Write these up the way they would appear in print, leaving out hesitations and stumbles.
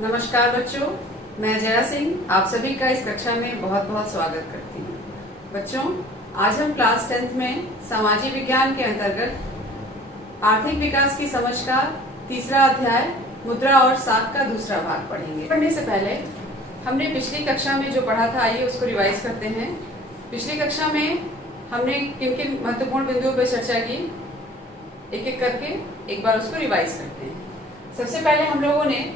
नमस्कार बच्चों, मैं जया सिंह आप सभी का इस कक्षा में बहुत बहुत स्वागत करती हूँ। बच्चों, आज हम क्लास 10th में सामाजिक विज्ञान के अंतर्गत आर्थिक विकास की समझ का तीसरा अध्याय मुद्रा और साख का दूसरा भाग पढ़ेंगे। पढ़ने से पहले हमने पिछली कक्षा में जो पढ़ा था, आइए उसको रिवाइज करते हैं। पिछली कक्षा में हमने किन किन महत्वपूर्ण बिंदुओं पर चर्चा की, एक एक करके एक बार उसको रिवाइज करते हैं। सबसे पहले हम लोगों ने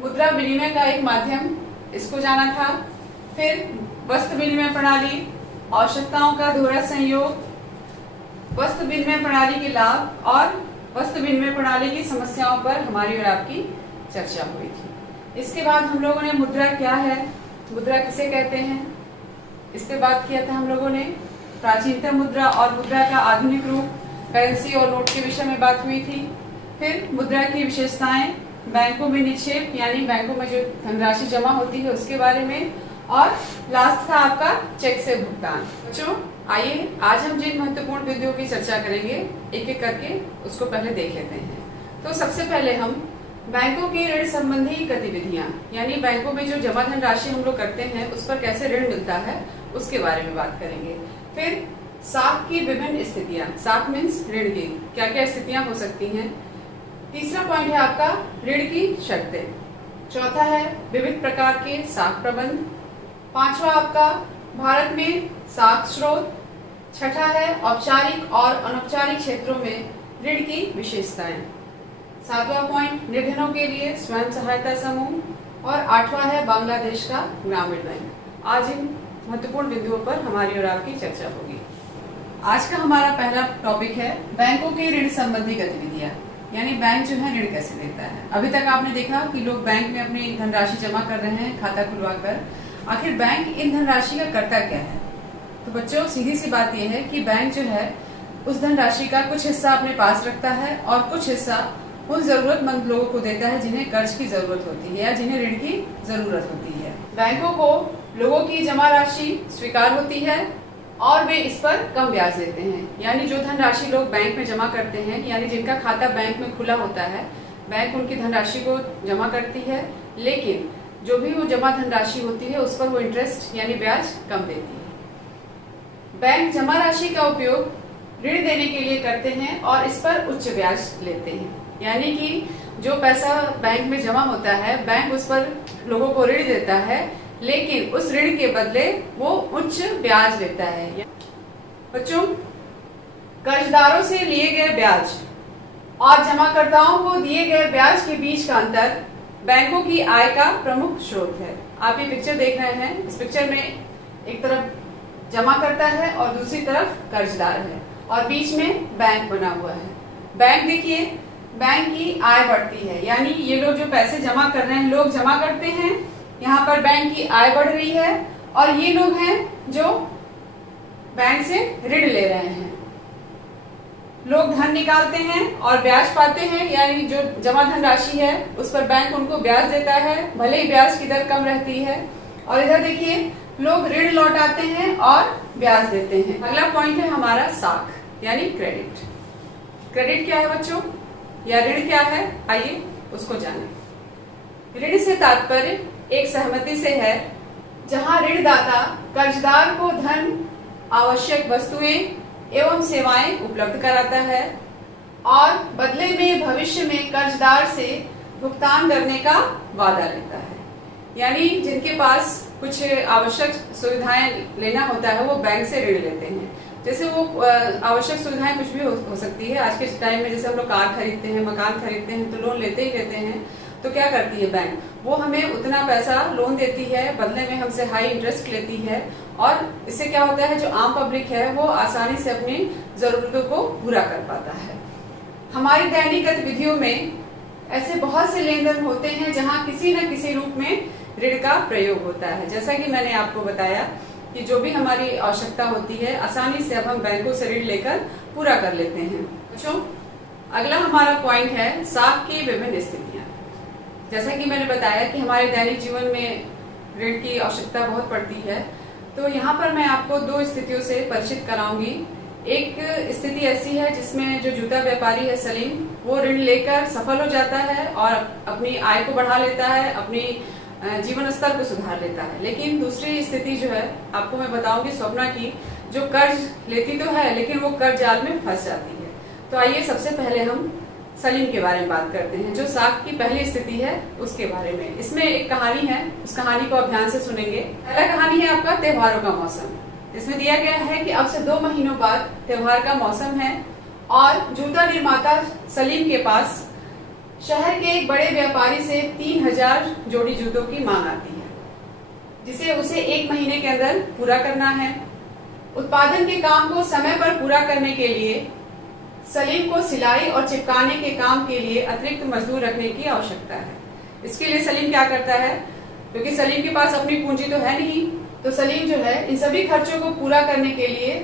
मुद्रा विनिमय का एक माध्यम इसको जाना था, फिर वस्तु विनिमय प्रणाली, आवश्यकताओं का दोहरा संयोग, वस्तु विनिमय प्रणाली के लाभ और वस्तु विनिमय प्रणाली की समस्याओं पर हमारी और आपकी चर्चा हुई थी। इसके बाद हम लोगों ने मुद्रा क्या है, मुद्रा किसे कहते हैं, इस पे बात किया था हम लोगों ने। प्राचीनतम मुद्रा और मुद्रा का आधुनिक रूप, करेंसी और नोट के विषय में बात हुई थी। फिर मुद्रा की विशेषताएं, बैंकों में निक्षेप यानी बैंकों में जो धनराशि जमा होती है उसके बारे में, और लास्ट था आपका चेक से भुगतान। बच्चों, आइए आज हम जिन महत्वपूर्ण बिंदुओं की चर्चा करेंगे एक एक करके उसको पहले देख लेते हैं। तो सबसे पहले हम बैंकों की ऋण संबंधी गतिविधियां यानी बैंकों में जो जमा धन राशि हम लोग करते हैं उस पर कैसे ऋण मिलता है उसके बारे में बात करेंगे। फिर साख की विभिन्न स्थितियां, साख मीन्स ऋण की क्या क्या स्थितियां हो सकती हैं। तीसरा पॉइंट है आपका ऋण की शर्तें। चौथा है विविध प्रकार के साख प्रबंध। पांचवा आपका भारत में साख स्रोत। छठा है औपचारिक और अनौपचारिक क्षेत्रों में ऋण की विशेषताएं। सातवां पॉइंट निर्धनों के लिए स्वयं सहायता समूह। और आठवां है बांग्लादेश का ग्रामीण बैंक। आज इन महत्वपूर्ण बिंदुओं पर हमारी और आपकी चर्चा होगी। आज का हमारा पहला टॉपिक है बैंकों की ऋण संबंधी गतिविधियां, यानी बैंक जो है ऋण कैसे देता है। अभी तक आपने देखा कि लोग बैंक में अपनी धनराशि जमा कर रहे हैं खाता खुलवाकर। आखिर बैंक इन धनराशि का करता क्या है? तो बच्चों, सीधी सी बात यह है कि बैंक जो है उस धनराशि का कुछ हिस्सा अपने पास रखता है और कुछ हिस्सा उन जरूरतमंद लोगों को देता है जिन्हें कर्ज की जरूरत होती है या जिन्हें ऋण की जरूरत होती है। बैंकों को लोगों की जमा राशि स्वीकार होती है और वे इस पर कम ब्याज देते हैं। यानी जो धनराशि लोग बैंक में जमा करते हैं, यानी जिनका खाता बैंक में खुला होता है, बैंक उनकी धनराशि को जमा करती है, लेकिन जो भी वो जमा धनराशि होती है उस पर वो इंटरेस्ट यानी ब्याज कम देती है। बैंक जमा राशि का उपयोग ऋण देने के लिए करते हैं और इस पर उच्च ब्याज लेते हैं। यानी कि जो पैसा बैंक में जमा होता है, बैंक उस पर लोगों को ऋण देता है, लेकिन उस ऋण के बदले वो उच्च ब्याज लेता है। बच्चों, कर्जदारों से लिए गए ब्याज और जमाकर्ताओं को दिए गए ब्याज के बीच का अंतर बैंकों की आय का प्रमुख स्रोत है। आप ये पिक्चर देख रहे हैं, इस पिक्चर में एक तरफ जमाकर्ता है और दूसरी तरफ कर्जदार है और बीच में बैंक बना हुआ है। बैंक देखिए, बैंक की आय बढ़ती है, यानी ये लोग जो पैसे जमा कर रहे हैं, लोग जमा करते हैं, यहाँ पर बैंक की आय बढ़ रही है और ये लोग हैं जो बैंक से ऋण ले रहे हैं। लोग धन निकालते हैं और ब्याज पाते हैं, यानी जो जमा धन राशि है उस पर बैंक उनको ब्याज देता है, भले ही ब्याज की दर कम रहती है। और इधर देखिए, लोग ऋण लौटाते हैं और ब्याज देते हैं। अगला पॉइंट है हमारा साख यानी क्रेडिट। क्रेडिट क्या है बच्चों, या ऋण क्या है, आइए उसको जानें। ऋण से तात्पर्य एक सहमति से है जहां ऋणदाता कर्जदार को धन, आवश्यक वस्तुएं एवं सेवाएं उपलब्ध कराता है और बदले में भविष्य में कर्जदार से भुगतान करने का वादा लेता है। यानी जिनके पास कुछ आवश्यक सुविधाएं लेना होता है वो बैंक से ऋण लेते हैं। जैसे वो आवश्यक सुविधाएं कुछ भी हो सकती है। आज के टाइम में जैसे हम लोग कार खरीदते हैं, मकान खरीदते हैं, तो लोन लेते ही लेते हैं। तो क्या करती है बैंक, वो हमें उतना पैसा लोन देती है, बदले में हमसे हाई इंटरेस्ट लेती है और इससे क्या होता है, जो आम पब्लिक है वो आसानी से अपनी जरूरतों को पूरा कर पाता है। हमारी दैनिक गतिविधियों में ऐसे बहुत से लेन देन होते हैं जहां किसी न किसी रूप में ऋण का प्रयोग होता है। जैसा कि मैंने आपको बताया कि जो भी हमारी आवश्यकता होती है आसानी से अब हम बैंकों से ऋण लेकर पूरा कर लेते हैं। बच्चों, अगला हमारा पॉइंट है साख की विभिन्न स्थितियां। जैसा कि मैंने बताया कि हमारे दैनिक जीवन में ऋण की आवश्यकता बहुत पड़ती है, तो यहाँ पर मैं आपको दो स्थितियों से परिचित कराऊंगी। एक स्थिति ऐसी है जिसमें जो जूता व्यापारी है सलीम, वो ऋण लेकर सफल हो जाता है और अपनी आय को बढ़ा लेता है, अपनी जीवन स्तर को सुधार लेता है। लेकिन दूसरी स्थिति जो है आपको मैं बताऊंगी स्वप्ना की, जो कर्ज लेती तो है लेकिन वो कर्ज जाल में फंस जाती है। तो आइए सबसे पहले हम सलीम के बारे में बात करते हैं, जो साख की पहली स्थिति है उसके बारे में। इसमें एक कहानी है, उस कहानी को आप ध्यान से सुनेंगे। पहला कहानी है आपका त्योहारों का मौसम। इसमें दिया गया है कि अब से 2 महीनों बाद त्योहार का मौसम है और जूता निर्माता सलीम के पास शहर के एक बड़े व्यापारी से 3000 जोड़ी जूतों की मांग आती है, जिसे उसे 1 महीने के अंदर पूरा करना है। उत्पादन के काम को समय पर पूरा करने के लिए सलीम को सिलाई और चिपकाने के काम के लिए अतिरिक्त मजदूर रखने की आवश्यकता है। इसके लिए सलीम क्या करता है, क्योंकि सलीम के पास अपनी पूंजी तो है नहीं, तो सलीम जो है इन सभी खर्चों को पूरा करने के लिए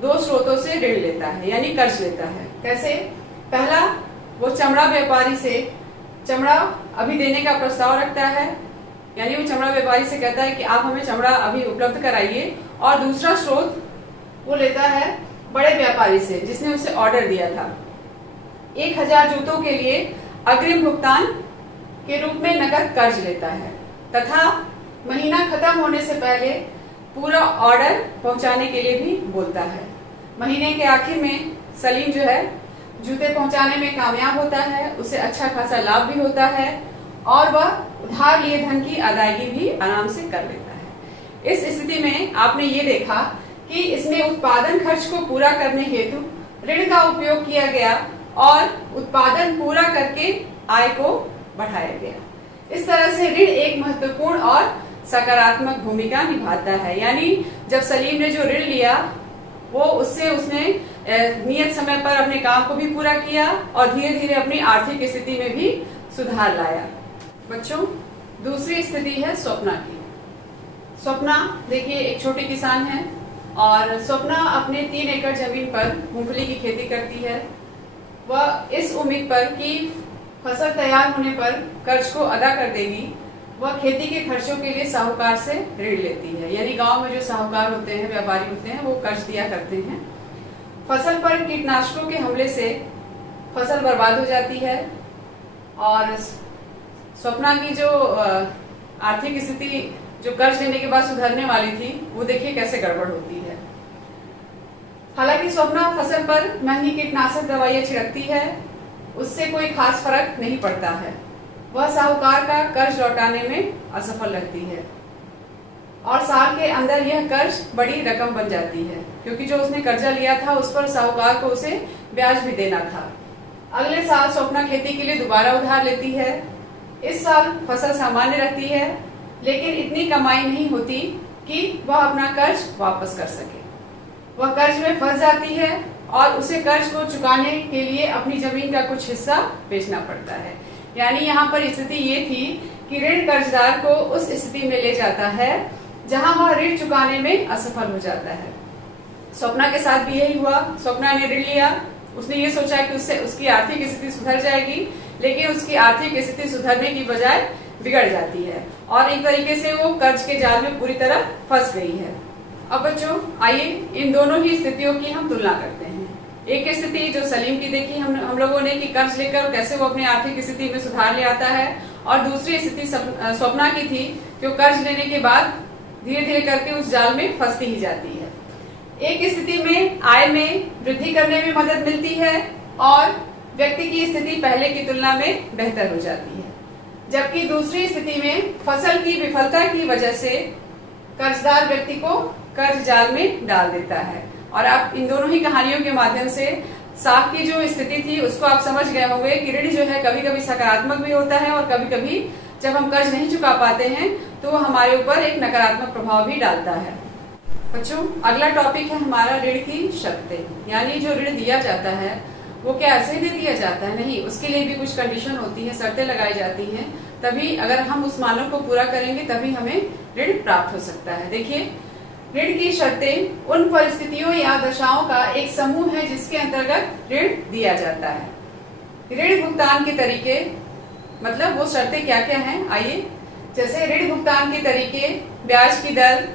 2 स्रोतों से ऋण लेता है, यानी कर्ज लेता है। कैसे? पहला, वो चमड़ा व्यापारी से चमड़ा अभी देने का प्रस्ताव रखता है, यानी वो चमड़ा व्यापारी से कहता है कि आप हमें चमड़ा अभी उपलब्ध कराइए। और दूसरा स्रोत वो लेता है बड़े व्यापारी से, जिसने उसे ऑर्डर दिया था। 1000 जूतों के लिए अग्रिम भुगतान के रूप में नकद कर्ज लेता है तथा महीना खत्म होने से पहले पूरा ऑर्डर पहुंचाने के लिए भी बोलता है। महीने के आखिर में सलीम जो है जूते पहुंचाने में कामयाब होता है, उसे अच्छा खासा लाभ भी होता है और वह उधार लिए धन की अदायगी भी आराम से कर लेता है। इस स्थिति में आपने ये देखा कि इसमें उत्पादन खर्च को पूरा करने हेतु ऋण का उपयोग किया गया और उत्पादन पूरा करके आय को बढ़ाया गया। इस तरह से ऋण एक महत्वपूर्ण और सकारात्मक भूमिका निभाता है। यानी जब सलीम ने जो ऋण लिया वो उसने नियत समय पर अपने काम को भी पूरा किया और धीरे धीरे अपनी आर्थिक स्थिति में भी सुधार लाया। बच्चों, दूसरी स्थिति है स्वप्ना की। स्वप्ना देखिए एक छोटी किसान है और स्वप्ना अपने 3 एकड़ जमीन पर मूंगफली की खेती करती है। वह इस उम्मीद पर कि फसल तैयार होने पर कर्ज को अदा कर देगी, वह खेती के खर्चों के लिए साहूकार से ऋण लेती है। यानी गांव में जो साहूकार होते हैं, व्यापारी होते हैं, वो कर्ज दिया करते हैं। फसल पर कीटनाशकों के हमले से फसल बर्बाद हो जाती है और स्वप्ना की जो आर्थिक स्थिति जो कर्ज लेने के बाद सुधरने वाली थी, वो देखिए कैसे गड़बड़ होती है। हालांकि स्वप्ना फसल पर महंगी कीटनाशक दवाइयां छिड़कती है, उससे कोई खास फर्क नहीं पड़ता है। वह साहूकार का कर्ज लौटाने में असफल रहती है और साल के अंदर यह कर्ज बड़ी रकम बन जाती है, क्योंकि जो उसने कर्जा लिया था उस पर साहूकार को उसे ब्याज भी देना था। अगले साल स्वप्ना खेती के लिए दोबारा उधार लेती है। इस साल फसल सामान्य रहती है, लेकिन इतनी कमाई नहीं होती कि वह अपना कर्ज वापस कर सके। वह कर्ज में फंस जाती है और उसे कर्ज को चुकाने के लिए अपनी जमीन का कुछ हिस्सा बेचना पड़ता है। यानी यहाँ पर स्थिति ये थी कि ऋण कर्जदार को उस स्थिति में ले जाता है जहां वह ऋण चुकाने में असफल हो जाता है। स्वप्ना के साथ भी यही हुआ। स्वप्ना ने ऋण लिया, उसने ये सोचा कि उससे उसकी आर्थिक स्थिति सुधर जाएगी, लेकिन उसकी आर्थिक स्थिति सुधरने की बजाय बिगड़ जाती है और एक तरीके से वो कर्ज के जाल में पूरी तरह फंस गई है। अब बच्चों, आइए इन दोनों ही स्थितियों की हम तुलना करते हैं। एक स्थिति जो सलीम की देखी हम लोगों ने कि कर्ज लेकर कैसे वो अपनी आर्थिक स्थिति में सुधार ले आता है, और दूसरी स्थिति स्वप्ना की थी जो कर्ज लेने के बाद धीरे धीरे करके उस जाल में फंसती ही जाती है। एक स्थिति में आय में वृद्धि करने में मदद मिलती है और व्यक्ति की स्थिति पहले की तुलना में बेहतर हो जाती है, जबकि दूसरी स्थिति में फसल की विफलता की वजह से कर्जदार व्यक्ति को कर्ज जाल में डाल देता है। और आप इन दोनों ही कहानियों के माध्यम से साख की जो स्थिति थी उसको आप समझ गए होंगे कि ऋण जो है कभी कभी सकारात्मक भी होता है और कभी कभी जब हम कर्ज नहीं चुका पाते हैं तो वो हमारे ऊपर एक नकारात्मक प्रभाव भी डालता है। बच्चों, अगला टॉपिक है हमारा ऋण की शर्तें। यानी जो ऋण दिया जाता है वो क्या ऐसे ही दे दिया जाता है? नहीं, उसके लिए भी कुछ कंडीशन होती है, शर्तें लगाई जाती हैं। तभी अगर हम उस मानक को पूरा करेंगे तभी हमें ऋण प्राप्त हो सकता है। देखिए, ऋण की शर्तें उन परिस्थितियों या दशाओं का एक समूह है जिसके अंतर्गत ऋण दिया जाता है। ऋण भुगतान के तरीके, मतलब वो शर्तें क्या क्या हैं, आइए। जैसे ऋण भुगतान के तरीके, ब्याज की दर,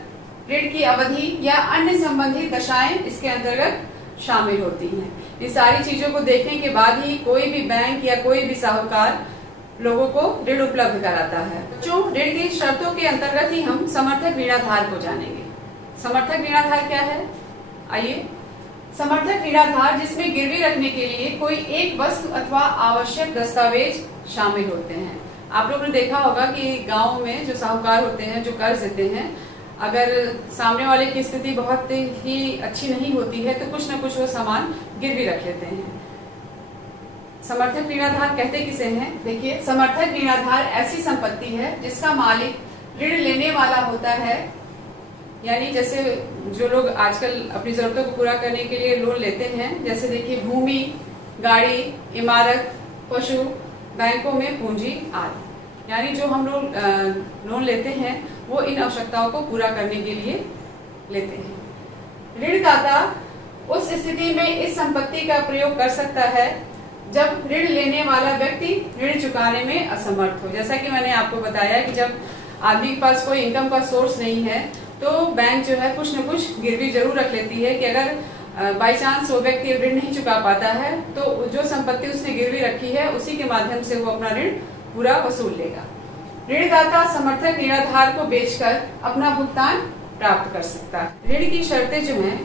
ऋण की अवधि या अन्य संबंधित दशाएं इसके अंतर्गत शामिल होती हैं। इन सारी चीजों को देखने के बाद ही कोई भी बैंक या कोई भी साहूकार लोगों को ऋण उपलब्ध कराता है। बच्चों, ऋण की शर्तों के अंतर्गत ही हम समर्थक ऋणाधार को जानेंगे। समर्थक ऋणाधार क्या है? आइए, समर्थक ऋणाधार जिसमें गिरवी रखने के लिए कोई एक वस्तु अथवा आवश्यक दस्तावेज शामिल होते हैं। आप लोगों ने देखा होगा कि गांव में जो साहूकार होते हैं, जो कर्ज देते हैं, अगर सामने वाले की स्थिति बहुत ही अच्छी नहीं होती है तो कुछ न कुछ वो सामान गिरवी रख लेते हैं। समर्थक ऋणाधार कहते किसे हैं? देखिए, समर्थक ऋणाधार ऐसी संपत्ति है जिसका मालिक ऋण लेने वाला होता है। यानी जैसे जो लोग आजकल अपनी जरूरतों को पूरा करने के लिए लोन लेते हैं, जैसे देखिए भूमि, गाड़ी, इमारत, पशु, बैंकों में पूंजी आदि। यानी जो हम लोग लोन लेते हैं वो इन आवश्यकताओं को पूरा करने के लिए लेते हैं। ऋणदाता उस स्थिति में इस संपत्ति का प्रयोग कर सकता है जब ऋण लेने वाला व्यक्ति ऋण चुकाने में असमर्थ हो। जैसा कि मैंने आपको बताया कि जब आदमी के पास कोई इनकम का सोर्स नहीं है तो बैंक जो है कुछ न कुछ गिरवी जरूर रख लेती है कि अगर बाई चांस वो व्यक्ति ऋण नहीं चुका पाता है तो जो संपत्ति उसने गिरवी रखी है उसी के माध्यम से वो अपना ऋण पूरा वसूल लेगा। ऋणदाता समर्थक ऋणाधार को बेचकर अपना भुगतान प्राप्त कर सकता है। ऋण की शर्तें जो हैं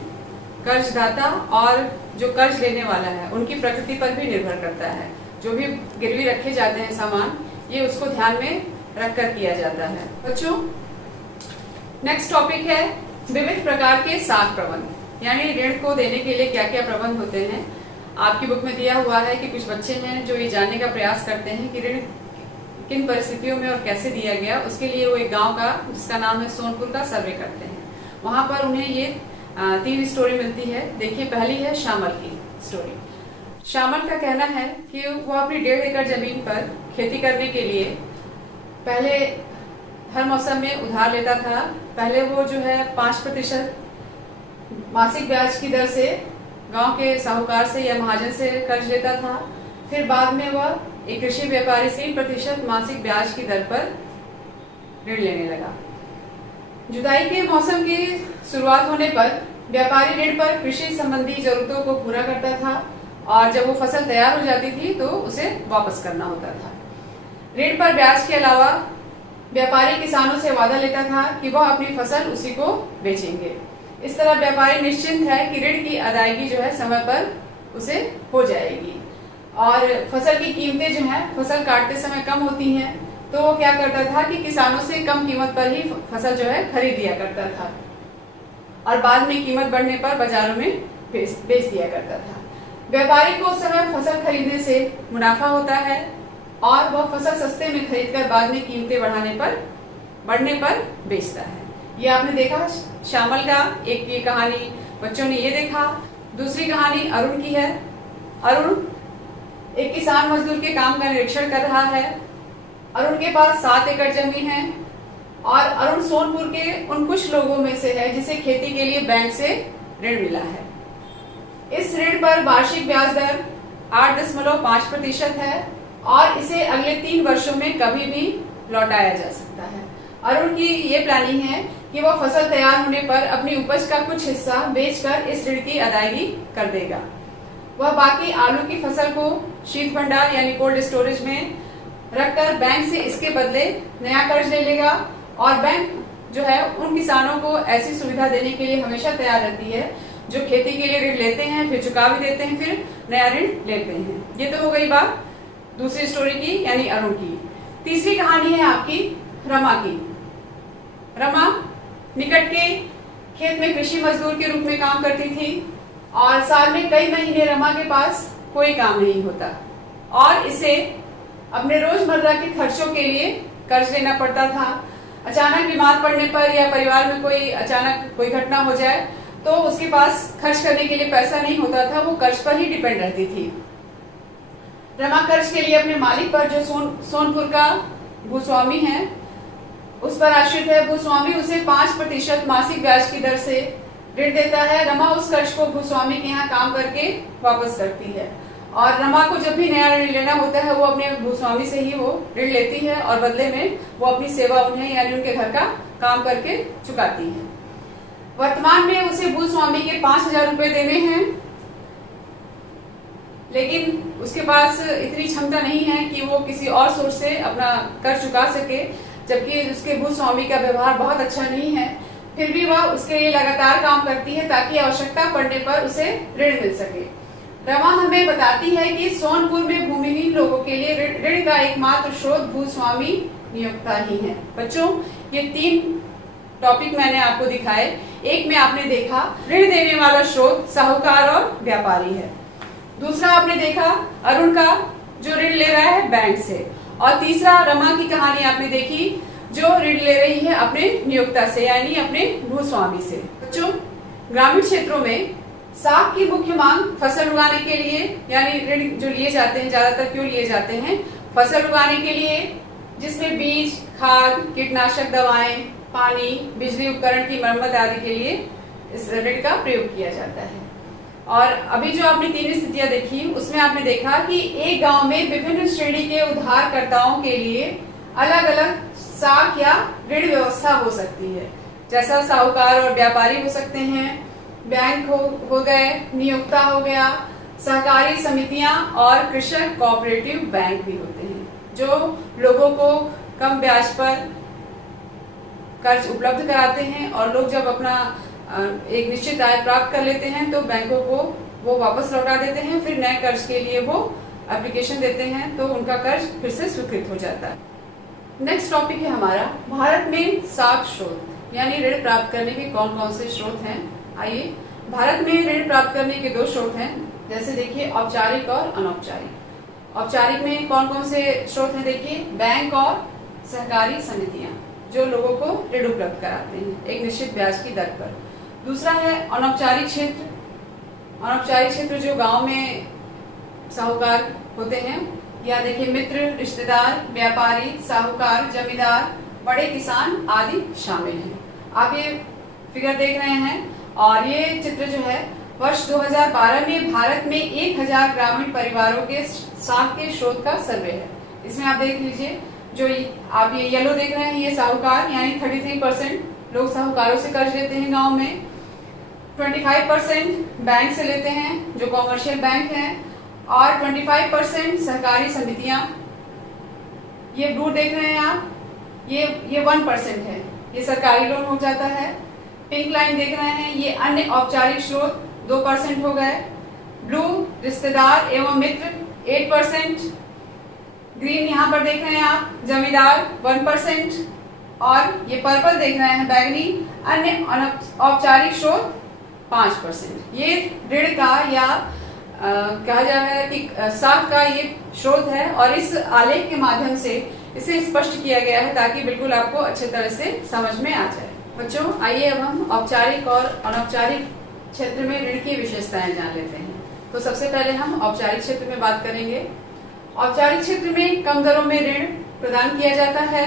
कर्जदाता और जो कर्ज लेने वाला है उनकी प्रकृति पर भी निर्भर करता है। जो भी गिरवी रखे जाते हैं सामान, ये उसको ध्यान में रखकर किया जाता है। बच्चों, नेक्स्ट टॉपिक है विविध प्रकार के साख प्रबंध। यानी ऋण को देने के लिए क्या क्या प्रबंध होते हैं। आपकी बुक में दिया हुआ है कि कुछ बच्चे हैं जो ये जानने का प्रयास करते हैं कि ऋण किन परिस्थितियों में और कैसे दिया गया। उसके लिए वो एक गांव का जिसका नाम है सोनपुर का सर्वे करते हैं। वहां पर उन्हें ये 3 स्टोरी मिलती है। देखिए, पहली है श्यामल की स्टोरी। श्यामल का कहना है कि वो अपनी 1.5 एकड़ जमीन पर खेती करने के लिए पहले हर मौसम में उधार लेता था। पहले वो जो है 5% मासिक ब्याज की दर से गांव के साहूकार से या महाजन से कर्ज लेता था। फिर बाद में वह एक कृषि व्यापारी से 3% मासिक ब्याज की दर पर ऋण लेने लगा। जुताई के मौसम की शुरुआत होने पर व्यापारी ऋण पर कृषि संबंधी जरूरतों को पूरा करता था और जब वो फसल तैयार हो जाती थी तो उसे वापस करना होता था। ऋण पर ब्याज के अलावा व्यापारी किसानों से वादा लेता था कि वह अपनी फसल उसी को बेचेंगे। इस तरह व्यापारी निश्चिंत है कि ऋण की अदायगी जो है समय पर उसे हो जाएगी। और फसल की कीमतें जो हैं फसल काटते समय कम होती हैं तो वो क्या करता था कि किसानों से कम कीमत पर ही फसल जो है खरीद लिया करता था और बाद में कीमत बढ़ने पर बाजारों में बेच दिया करता था। व्यापारी को उस समय फसल खरीदने से मुनाफा होता है और वह फसल सस्ते में खरीदकर बाद में कीमतें बढ़ने पर बेचता है। ये आपने देखा श्यामल का एक ये कहानी बच्चों ने ये देखा। दूसरी कहानी अरुण की है। अरुण एक किसान मजदूर के काम का निरीक्षण कर रहा है। अरुण के पास 7 एकड़ जमीन है और अरुण सोनपुर के उन कुछ लोगों में से है जिसे खेती के लिए बैंक से ऋण मिला है। इस ऋण पर वार्षिक ब्याज दर 8.5% है और इसे अगले 3 वर्षों में कभी भी लौटाया जा सकता है। अरुण की ये प्लानिंग है कि वह फसल तैयार होने पर अपनी उपज का कुछ हिस्सा बेचकर इस ऋण की अदायगी कर देगा। वह बाकी आलू की फसल को शीत भंडार यानी कोल्ड स्टोरेज में रखकर बैंक से इसके बदले नया कर्ज ले लेगा और बैंक जो है उन किसानों को ऐसी सुविधा देने के लिए हमेशा तैयार रहती है जो खेती के लिए ऋण लेते हैं, फिर चुका भी देते हैं, फिर नया ऋण लेते हैं। ये तो हो गई बात दूसरी स्टोरी की यानी अरुण की। तीसरी कहानी है आपकी रमा की। रमा निकट के खेत में कृषि मजदूर के रूप में काम करती थी और साल में कई महीने रमा के पास कोई काम नहीं होता और इसे अपने रोजमर्रा के खर्चों के लिए कर्ज लेना पड़ता था। अचानक बीमार पड़ने पर या परिवार में कोई अचानक कोई घटना हो जाए तो उसके पास खर्च करने के लिए पैसा नहीं होता था, वो कर्ज पर ही डिपेंड रहती थी। रमा कर्ज के लिए अपने मालिक पर जो सोनपुर का भूस्वामी है उस पर आश्रित है। भूस्वामी उसे 5% मासिक ब्याज की दर से ऋण देता है। रमा उस कर्ज को भूस्वामी के यहाँ काम करके वापस करती है और रमा को जब भी नया ऋण लेना होता है वो अपने भूस्वामी से ही वो ऋण लेती है और बदले में वो अपनी सेवा उन्हें यानी उनके घर का काम करके चुकाती है। वर्तमान में उसे भूस्वामी के 5,000 रुपए देने हैं लेकिन उसके पास इतनी क्षमता नहीं है कि वो किसी और सोर्स से अपना कर्ज चुका सके, जबकि उसके भूस्वामी का व्यवहार बहुत अच्छा नहीं है, फिर भी वह उसके लिए लगातार काम करती है ताकि आवश्यकता पड़ने पर उसे ऋण मिल सके। रमा हमें बताती है कि सोनपुर में भूमिहीन लोगों के लिए ऋण का एकमात्र स्रोत भूस्वामी नियोक्ता ही है। बच्चों, ये 3 टॉपिक मैंने आपको दिखाए। एक में आपने देखा ऋण देने वाला स्रोत साहूकार और व्यापारी है। दूसरा आपने देखा अरुण का जो ऋण ले रहा है बैंक से, और तीसरा रमा की कहानी आपने देखी जो ऋण ले रही है अपने नियोक्ता से, यानी अपने भूस्वामी से। बच्चों, ग्रामीण क्षेत्रों में साख की मुख्य मांग फसल उगाने के लिए, यानी ऋण जो लिए जाते हैं ज्यादातर क्यों लिए जाते हैं? फसल उगाने के लिए, जिसमें बीज, खाद, कीटनाशक दवाएं, पानी, बिजली उपकरण की मरम्मत आदि के लिए इस ऋण का प्रयोग किया जाता है। और अभी जो आपने 3 स्थितियां देखी उसमें आपने देखा कि एक गांव में विभिन्न श्रेणी के उधारकर्ताओं के लिए अलग अलग साख या ऋण व्यवस्था हो सकती है। जैसा साहूकार और व्यापारी हो सकते हैं, बैंक हो गए, नियोक्ता हो गया, सहकारी समितियां और कृषक कोऑपरेटिव बैंक भी होते हैं जो लोगों को कम ब्याज पर कर्ज उपलब्ध कराते हैं, और लोग जब अपना एक निश्चित आय प्राप्त कर लेते हैं तो बैंकों को वो वापस लौटा देते हैं, फिर नए कर्ज के लिए वो एप्लीकेशन देते हैं तो उनका कर्ज फिर से स्वीकृत हो जाता है। नेक्स्ट टॉपिक है हमारा भारत में साख स्रोत, यानी ऋण प्राप्त करने के कौन कौन से स्रोत हैं। आइए, भारत में ऋण प्राप्त करने के 2 स्रोत हैं। जैसे देखिए औपचारिक और अनौपचारिक। औपचारिक में कौन कौन से स्रोत हैं? देखिए बैंक और सहकारी समितियां जो लोगों को ऋण उपलब्ध कराते हैं एक निश्चित ब्याज की दर पर। दूसरा है अनौपचारिक क्षेत्र। अनौपचारिक क्षेत्र जो गांव में साहूकार होते हैं, या देखिए मित्र, रिश्तेदार, व्यापारी, साहूकार, जमींदार, बड़े किसान आदि शामिल हैं। आप ये फिगर देख रहे हैं, और ये चित्र जो है वर्ष 2012 में भारत में 1000 ग्रामीण परिवारों के साख के स्रोत का सर्वे है। इसमें आप देख लीजिए, जो आप ये येलो देख रहे हैं ये साहूकार, यानी 33% लोग साहूकारों से कर्ज लेते हैं गांव में, 25% बैंक से लेते हैं जो कॉमर्शियल बैंक हैं, और 25% सहकारी समितियां। ये ब्लू देख रहे हैं आप, ये 1% है, ये सरकारी लोन हो जाता है। पिंक लाइन देख रहे हैं, ये अन्य औपचारिक स्रोत 2% हो गए। ब्लू रिश्तेदार एवं मित्र 8%। ग्रीन यहाँ पर देख रहे हैं आप जमींदार 1%, और ये पर्पल देख रहे हैं बैगनी अन्य औपचारिक स्रोत 5%। ये ऋण का या कहा जा रहा है कि साख का ये स्रोत है, और इस आलेख के माध्यम से इसे स्पष्ट किया गया है ताकि बिल्कुल आपको अच्छे तरह से समझ में आ जाए। बच्चों, आइए अब हम औपचारिक और अनौपचारिक क्षेत्र में ऋण की विशेषताएं जान लेते हैं। तो सबसे पहले हम औपचारिक क्षेत्र में बात करेंगे। औपचारिक क्षेत्र में कम दरों में ऋण प्रदान किया जाता है,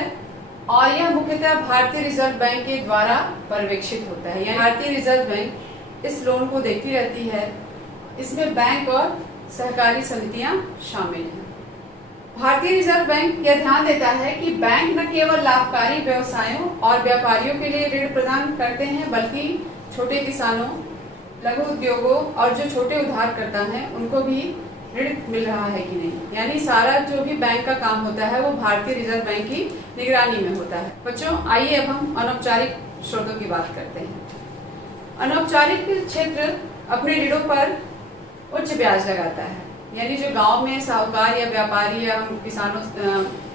और यह मुख्यतः भारतीय रिजर्व बैंक के द्वारा पर्यवेक्षित होता है, यानी भारतीय रिजर्व बैंक इस लोन को देखती रहती है। इसमें बैंक और सहकारी समितियां शामिल हैं। भारतीय रिजर्व बैंक यह ध्यान देता है कि बैंक न केवल लाभकारी व्यवसायों और व्यापारियों के लिए ऋण प्रदान करते हैं, बल्कि छोटे किसानों, लघु उद्योगों और जो छोटे उधारकर्ता हैं उनको भी ऋण मिल रहा है कि नहीं, यानी सारा जो भी बैंक का काम होता है वो भारतीय रिजर्व बैंक की निगरानी में होता है। बच्चों, आइए अब हम अनौपचारिक स्रोतों की बात करते हैं। अनौपचारिक क्षेत्र अपने ऋणों पर उच्च ब्याज लगाता है, यानी जो गांव में साहूकार या व्यापारी या हम किसानों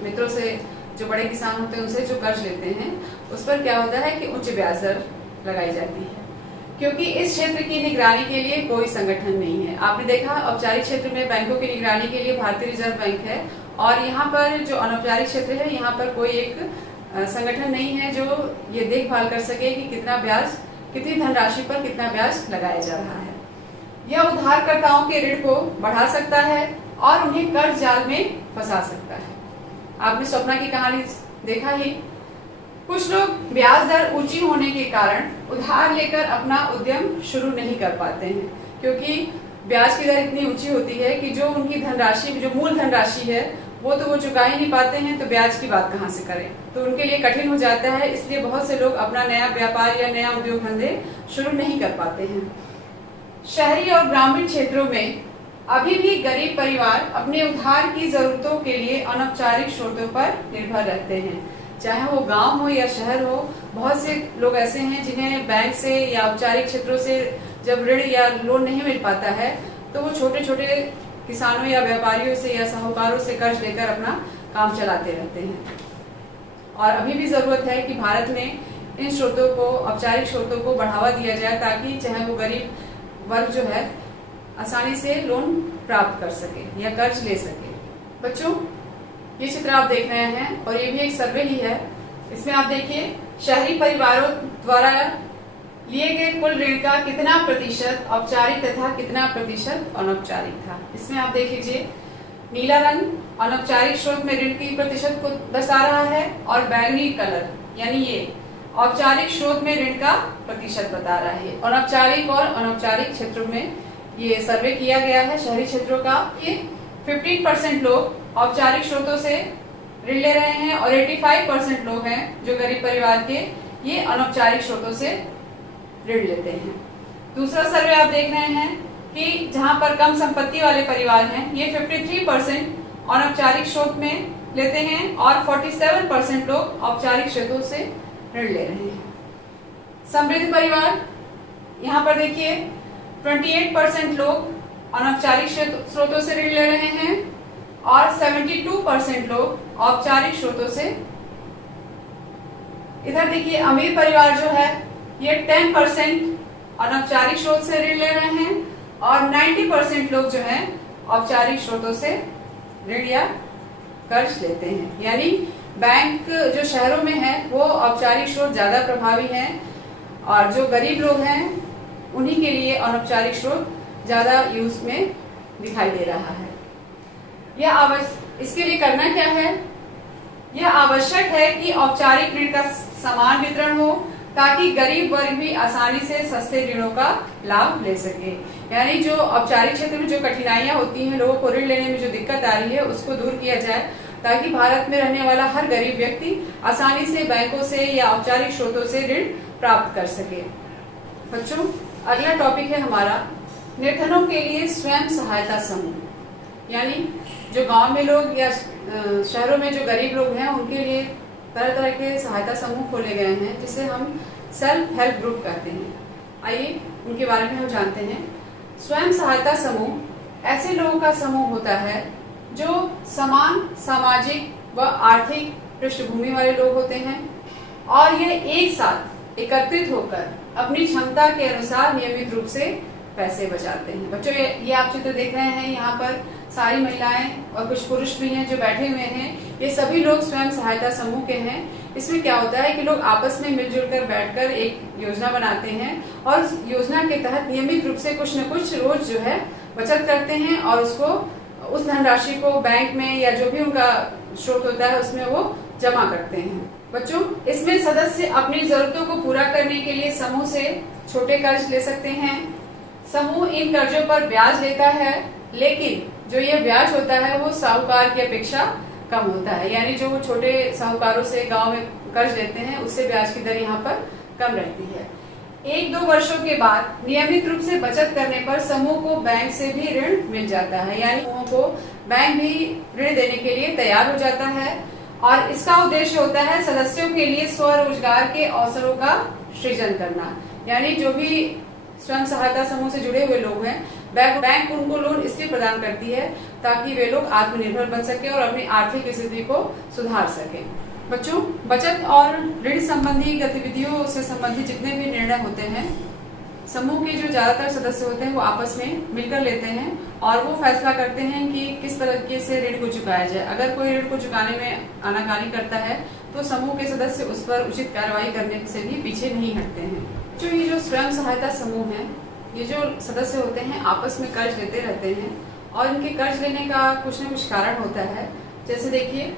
मित्रों से, जो बड़े किसान होते हैं उनसे जो कर्ज लेते हैं, उस पर क्या होता है कि उच्च ब्याज दर लगाई जाती है, क्योंकि इस क्षेत्र की निगरानी के लिए कोई संगठन नहीं है। आपने देखा औपचारिक क्षेत्र में बैंकों की निगरानी के लिए भारतीय रिजर्व बैंक है, और यहाँ पर जो अनौपचारिक क्षेत्र है यहाँ पर कोई एक संगठन नहीं है जो ये देखभाल कर सके कि कितना ब्याज, कितनी धनराशि पर कितना ब्याज लगाया जा रहा है। यह उधारकर्ताओं के ऋण को बढ़ा सकता है और उन्हें कर्ज जाल में फंसा सकता है। आपने स्वप्ना की कहानी देखा ही, कुछ लोग ब्याज दर ऊंची होने के कारण उधार लेकर अपना उद्यम शुरू नहीं कर पाते हैं, क्योंकि ब्याज की दर इतनी ऊंची होती है कि जो उनकी धनराशि, जो मूल धनराशि है वो तो वो चुका ही नहीं पाते हैं, तो ब्याज की बात कहाँ से करें, तो उनके लिए कठिन हो जाता है। इसलिए बहुत से लोग अपना नया व्यापार या नया उद्योग धंधे शुरू नहीं कर पाते हैं। शहरी और ग्रामीण क्षेत्रों में अभी भी गरीब परिवार अपने उधार की जरूरतों के लिए अनौपचारिक स्रोतों पर निर्भर रहते हैं। चाहे वो गांव हो या शहर हो, बहुत से लोग ऐसे हैं जिन्हें बैंक से या औपचारिक क्षेत्रों से जब ऋण या लोन नहीं मिल पाता है तो वो छोटे छोटे किसानों या व्यापारियों से या साहूकारों से कर्ज लेकर अपना काम चलाते रहते हैं। और अभी भी जरूरत है कि भारत में इन स्रोतों को, औपचारिक स्रोतों को बढ़ावा दिया जाए ताकि चाहे वो गरीब वर्ग जो है आसानी से लोन प्राप्त कर सके या कर्ज ले सके। बच्चों, ये चित्र आप देख रहे हैं और ये भी एक सर्वे ही है। इसमें आप देखिए शहरी परिवारों द्वारा लिए गए कुल ऋण का कितना प्रतिशत औपचारिक तथा कितना प्रतिशत अनौपचारिक था। इसमें आप देख लीजिए, नीला रंग अनौपचारिक स्रोत में ऋण की प्रतिशत को दर्शा रहा है और बैंगनी कलर यानी ये औपचारिक स्रोत में ऋण का प्रतिशत बता रहा है। अनौपचारिक और अनौपचारिक क्षेत्रों में ये सर्वे किया गया है शहरी क्षेत्रों का। ये 15% लोग औपचारिक स्रोतों से ऋण ले रहे हैं और 85% लोग हैं जो गरीब परिवार के ये अनौपचारिक स्रोतों से ऋण लेते हैं। दूसरा सर्वे आप देख रहे हैं कि जहां पर कम संपत्ति वाले परिवार हैं, ये 53% अनौपचारिक स्रोत में लेते हैं और 47% लोग औपचारिक स्रोतों से ऋण ले रहे हैं। समृद्ध परिवार, यहाँ पर देखिए 28% लोग अनौपचारिक स्रोतों से ऋण ले रहे हैं और 72% लोग औपचारिक स्रोतों से। इधर देखिए अमीर परिवार जो है ये 10% अनौपचारिक स्रोत से ऋण ले रहे हैं और 90% लोग जो हैं औपचारिक स्रोतों से ऋण या कर्ज लेते हैं। यानी बैंक जो शहरों में है वो औपचारिक स्रोत ज्यादा प्रभावी है और जो गरीब लोग हैं उन्हीं के लिए अनौपचारिक स्रोत ज्यादा यूज में दिखाई दे रहा है। इसके लिए करना क्या है? यह आवश्यक है कि औपचारिक ऋण का समान वितरण हो ताकि गरीब वर्ग भी आसानी से सस्ते ऋणों का लाभ ले सके। यानी जो औपचारिक क्षेत्र में जो कठिनाइयां होती हैं, लोगों को ऋण लेने में जो दिक्कत आ रही है उसको दूर किया जाए ताकि भारत में रहने वाला हर गरीब व्यक्ति आसानी से बैंकों से या औपचारिक स्रोतों से ऋण प्राप्त कर सके। बच्चों, अगला टॉपिक है हमारा निर्धनों के लिए स्वयं सहायता समूह। यानी जो गांव में लोग या शहरों में जो गरीब लोग हैं उनके लिए तरह तरह के सहायता समूह खोले गए हैं जिसे हम सेल्फ हेल्प ग्रुप कहते हैं। आइए उनके बारे में हम जानते हैं। स्वयं सहायता समूह ऐसे लोगों का समूह होता है जो समान सामाजिक व आर्थिक पृष्ठभूमि वाले लोग होते हैं और ये एक साथ एकत्रित होकर अपनी क्षमता के अनुसार नियमित रूप से पैसे बचाते हैं। बच्चों, ये आप चित्र देख रहे हैं, यहाँ पर सारी महिलाएं और कुछ पुरुष भी हैं जो बैठे हुए हैं। ये सभी लोग स्वयं सहायता समूह के हैं। इसमें क्या होता है कि लोग आपस में मिलजुल कर बैठकर एक योजना बनाते हैं और योजना के तहत नियमित रूप से कुछ न कुछ रोज जो है बचत करते हैं और उस धनराशि को बैंक में या जो भी उनका स्रोत होता है उसमें वो जमा करते हैं। बच्चों, इसमें सदस्य अपनी जरूरतों को पूरा करने के लिए समूह से छोटे कर्ज ले सकते हैं। समूह इन कर्जों पर ब्याज लेता है, लेकिन जो ये ब्याज होता है वो साहूकार की अपेक्षा कम होता है। यानी जो छोटे साहूकारों से गांव में कर्ज लेते हैं उससे ब्याज की दर यहाँ पर कम रहती है। 1-2 वर्षों के बाद नियमित रूप से बचत करने पर समूह को बैंक से भी ऋण मिल जाता है। यानी समूह को बैंक भी ऋण देने के लिए तैयार हो जाता है और इसका उद्देश्य होता है सदस्यों के लिए स्वरोजगार के अवसरों का सृजन करना। यानी जो भी स्वयं सहायता समूह से जुड़े हुए लोग हैं, बैंक उनको लोन इसलिए प्रदान करती है ताकि वे लोग आत्मनिर्भर बन सके और अपनी आर्थिक स्थिति को सुधार सके। बच्चों, बचत और ऋण संबंधी गतिविधियों से संबंधित जितने भी निर्णय होते हैं, समूह के जो ज्यादातर सदस्य होते हैं वो आपस में मिलकर लेते हैं और वो फैसला करते हैं कि किस तरीके से ऋण को चुकाया जाए। अगर कोई ऋण को चुकाने में आनाकानी करता है तो समूह के सदस्य उस पर उचित कार्रवाई करने से भी पीछे नहीं हटते हैं। ये जो स्वयं सहायता समूह है, ये जो सदस्य होते हैं आपस में कर्ज लेते रहते हैं और इनके कर्ज लेने का कुछ न कुछ कारण होता है। जैसे देखिए,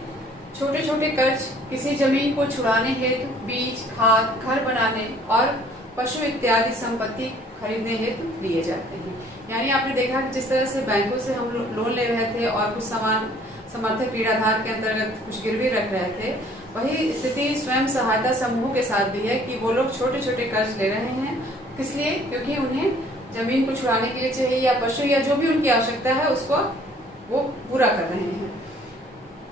छोटे छोटे कर्ज किसी जमीन को छुड़ाने हेतु, बीज, खाद, घर बनाने और पशु इत्यादि संपत्ति खरीदने हेतु लिए जाते हैं। यानी आपने देखा कि जिस तरह से बैंकों से हम लोन ले रहे थे और कुछ सामान समर्थक ऋणाधार के अंतर्गत कुछ गिरवी रख रहे थे, वही स्थिति स्वयं सहायता समूह के साथ भी है कि वो लोग छोटे छोटे कर्ज ले रहे हैं। किस लिए? क्योंकि उन्हें जमीन को छुड़ाने के लिए चाहिए या पशु या जो भी उनकी आवश्यकता है उसको वो पूरा कर रहे हैं।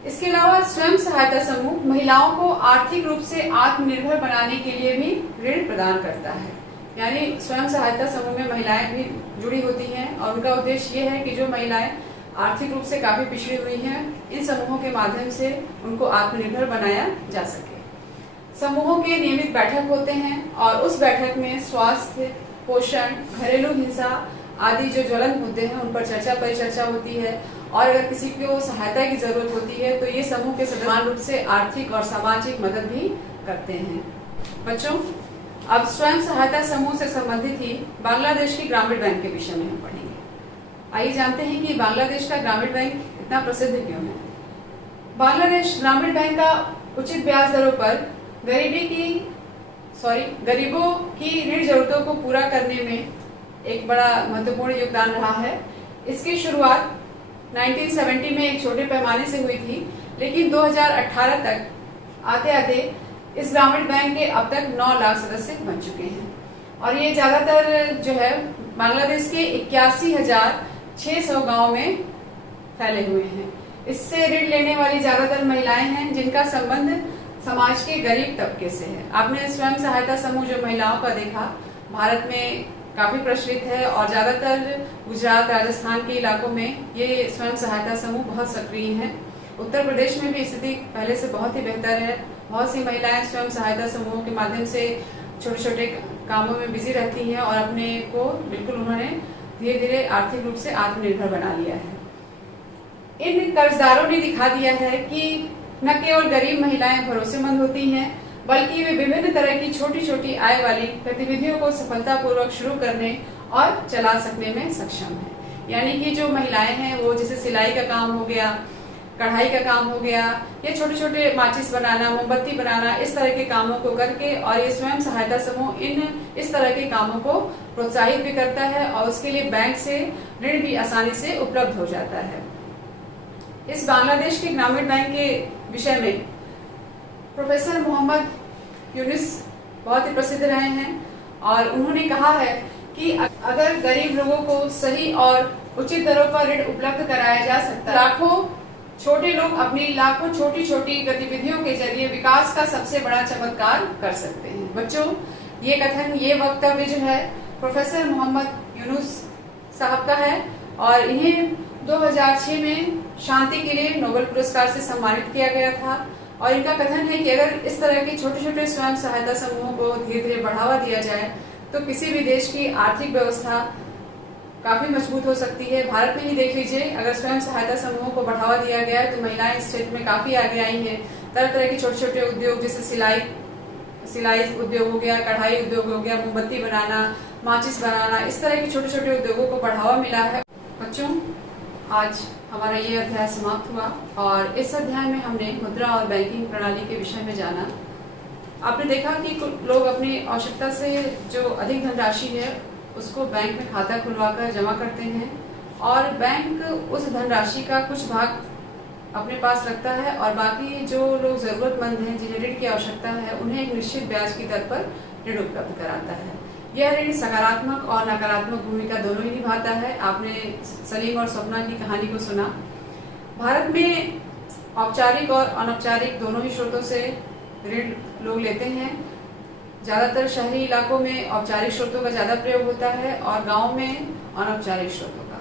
इसके अलावा स्वयं सहायता समूह महिलाओं को आर्थिक रूप से आत्मनिर्भर बनाने के लिए भी ऋण प्रदान करता है। यानी स्वयं सहायता समूह में महिलाएं भी जुड़ी होती हैं और उनका उद्देश्य ये है कि जो महिलाएं आर्थिक रूप से काफी पिछड़ी हुई हैं, इन समूहों के माध्यम से उनको आत्मनिर्भर बनाया जा सके। समूहों के नियमित बैठक होते हैं और उस बैठक में स्वास्थ्य, पोषण, घरेलू हिंसा आदि जो ज्वलंत मुद्दे हैं उन पर चर्चा परिचर्चा होती है और अगर किसी को सहायता की जरूरत होती है तो ये समूह के सदस्य समान रूप से आर्थिक और सामाजिक मदद भी करते हैं। बच्चों, अब स्वयं सहायता समूह से संबंधित ही बांग्लादेश की ग्रामीण बैंक के विषय में हम पढ़ेंगे। आइए जानते हैं कि बांग्लादेश का ग्रामीण बैंक इतना प्रसिद्ध क्यों है। बांग्लादेश ग्रामीण बैंक का उचित ब्याज दरों पर गरीबों की ऋण जरूरतों को पूरा करने में एक बड़ा महत्वपूर्ण योगदान रहा है। इसकी शुरुआत 1970 में एक छोटे पैमाने से हुई थी, लेकिन 2018 तक आते आते इस ग्रामीण बैंक के अब तक 9 लाख सदस्य बन चुके हैं और ये ज्यादातर जो है बांग्लादेश के 81,600 गाँव में फैले हुए हैं। इससे ऋण लेने वाली ज्यादातर महिलाएं हैं जिनका संबंध समाज के गरीब तबके से है। आपने स्वयं सहायता समूह जो महिलाओं का देखा, भारत में काफी प्रचलित है और ज्यादातर गुजरात, राजस्थान के इलाकों में ये स्वयं सहायता समूह बहुत सक्रिय हैं। उत्तर प्रदेश में भी स्थिति पहले से बहुत ही बेहतर है। बहुत सी महिलाएं स्वयं सहायता समूहों के माध्यम से छोटे छोटे कामों में बिजी रहती हैं और अपने को बिल्कुल उन्होंने धीरे धीरे आर्थिक रूप से आत्मनिर्भर बना लिया है। इन कर्जदारों ने दिखा दिया है कि न केवल गरीब महिलाएं भरोसेमंद होती हैं, बल्कि वे विभिन्न तरह की छोटी छोटी आय वाली गतिविधियों को सफलतापूर्वक शुरू करने और चला सकने में सक्षम है। यानी कि जो महिलाएं हैं वो जैसे सिलाई का काम हो गया, कढ़ाई का काम हो गया या छोटे छोटे माचिस बनाना, मोमबत्ती बनाना, इस तरह के कामों को करके, और ये स्वयं सहायता समूह इस तरह के कामों को प्रोत्साहित भी करता है और उसके लिए बैंक से ऋण भी आसानी से उपलब्ध हो जाता है। इस बांग्लादेश के ग्रामीण बैंक के विषय में प्रोफेसर मोहम्मद यूनुस बहुत ही प्रसिद्ध रहे हैं और उन्होंने कहा है कि अगर गरीब लोगों को सही और उचित दरों पर ऋण उपलब्ध कराया जा सकता है, लाखों छोटे लोग अपनी लाखों छोटी छोटी गतिविधियों के जरिए विकास का सबसे बड़ा चमत्कार कर सकते हैं। बच्चों, ये कथन, ये वक्तव्य जो है प्रोफेसर मोहम्मद यूनुस साहब का है और इन्हें 2006 में शांति के लिए नोबेल पुरस्कार से सम्मानित किया गया था। और इनका कथन है कि अगर इस तरह के छोटे छोटे स्वयं सहायता समूहों को धीरे धीरे बढ़ावा दिया जाए तो किसी भी देश की आर्थिक व्यवस्था काफी मजबूत हो सकती है। भारत में ही देख लीजिए, अगर स्वयं सहायता समूहों को बढ़ावा दिया गया है तो महिलाएं इस क्षेत्र में काफी आगे आई हैं। तरह तरह के छोटे छोटे उद्योग जैसे सिलाई उद्योग हो गया, कढ़ाई उद्योग हो गया, मोमबत्ती बनाना, माचिस बनाना, इस तरह के छोटे छोटे उद्योगों को बढ़ावा मिला है। बच्चों, आज हमारा ये अध्याय समाप्त हुआ और इस अध्याय में हमने मुद्रा और बैंकिंग प्रणाली के विषय में जाना। आपने देखा कि लोग अपनी आवश्यकता से जो अधिक धनराशि है उसको बैंक में खाता खुलवाकर जमा करते हैं और बैंक उस धनराशि का कुछ भाग अपने पास रखता है और बाकी जो लोग जरूरतमंद हैं, जिन्हें ऋण की आवश्यकता है, उन्हें एक निश्चित ब्याज की दर पर ऋण उपलब्ध कराता है। यह ऋण सकारात्मक और नकारात्मक भूमिका दोनों ही निभाता है। आपने सलीम और स्वप्ना की कहानी को सुना। भारत में औपचारिक और अनौपचारिक दोनों ही स्रोतों से ऋण लोग लेते हैं। ज्यादातर शहरी इलाकों में औपचारिक स्रोतों का ज्यादा प्रयोग होता है और गांव में अनौपचारिक स्रोतों का।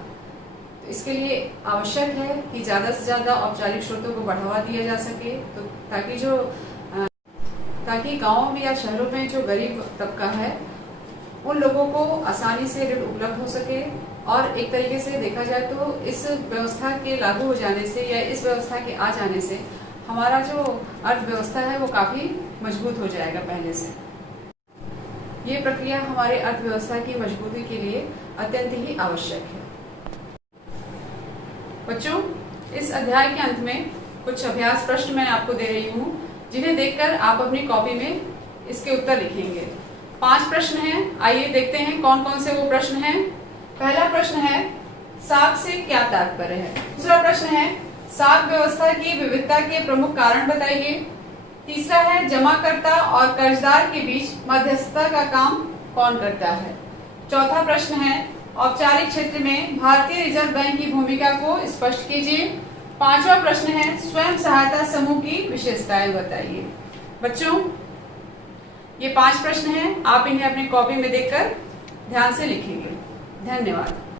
तो इसके लिए आवश्यक है कि ज्यादा से ज्यादा औपचारिक स्रोतों को बढ़ावा दिया जा सके, तो ताकि गाँव में या शहरों में जो गरीब तबका है उन लोगों को आसानी से ऋण उपलब्ध हो सके। और एक तरीके से देखा जाए तो इस व्यवस्था के लागू हो जाने से या इस व्यवस्था के आ जाने से हमारा जो अर्थव्यवस्था है वो काफी मजबूत हो जाएगा पहले से। ये प्रक्रिया हमारे अर्थव्यवस्था की मजबूती के लिए अत्यंत ही आवश्यक है। बच्चों, इस अध्याय के अंत में कुछ अभ्यास प्रश्न मैं आपको दे रही हूँ, जिन्हें देखकर आप अपनी कॉपी में इसके उत्तर लिखेंगे। 5 प्रश्न हैं। आइए देखते हैं कौन कौन से वो प्रश्न हैं। पहला प्रश्न है, साख से क्या तात्पर्य है। दूसरा प्रश्न है, साख व्यवस्था की विविधता के प्रमुख कारण बताइए। तीसरा है, जमाकर्ता और कर्जदार के बीच मध्यस्थता का काम कौन करता है। चौथा प्रश्न है, औपचारिक क्षेत्र में भारतीय रिजर्व बैंक की भूमिका को स्पष्ट कीजिए। पांचवा प्रश्न है, स्वयं सहायता समूह की विशेषताएं बताइए। बच्चों, ये 5 प्रश्न हैं, आप इन्हें अपनी कॉपी में देखकर ध्यान से लिखेंगे। धन्यवाद।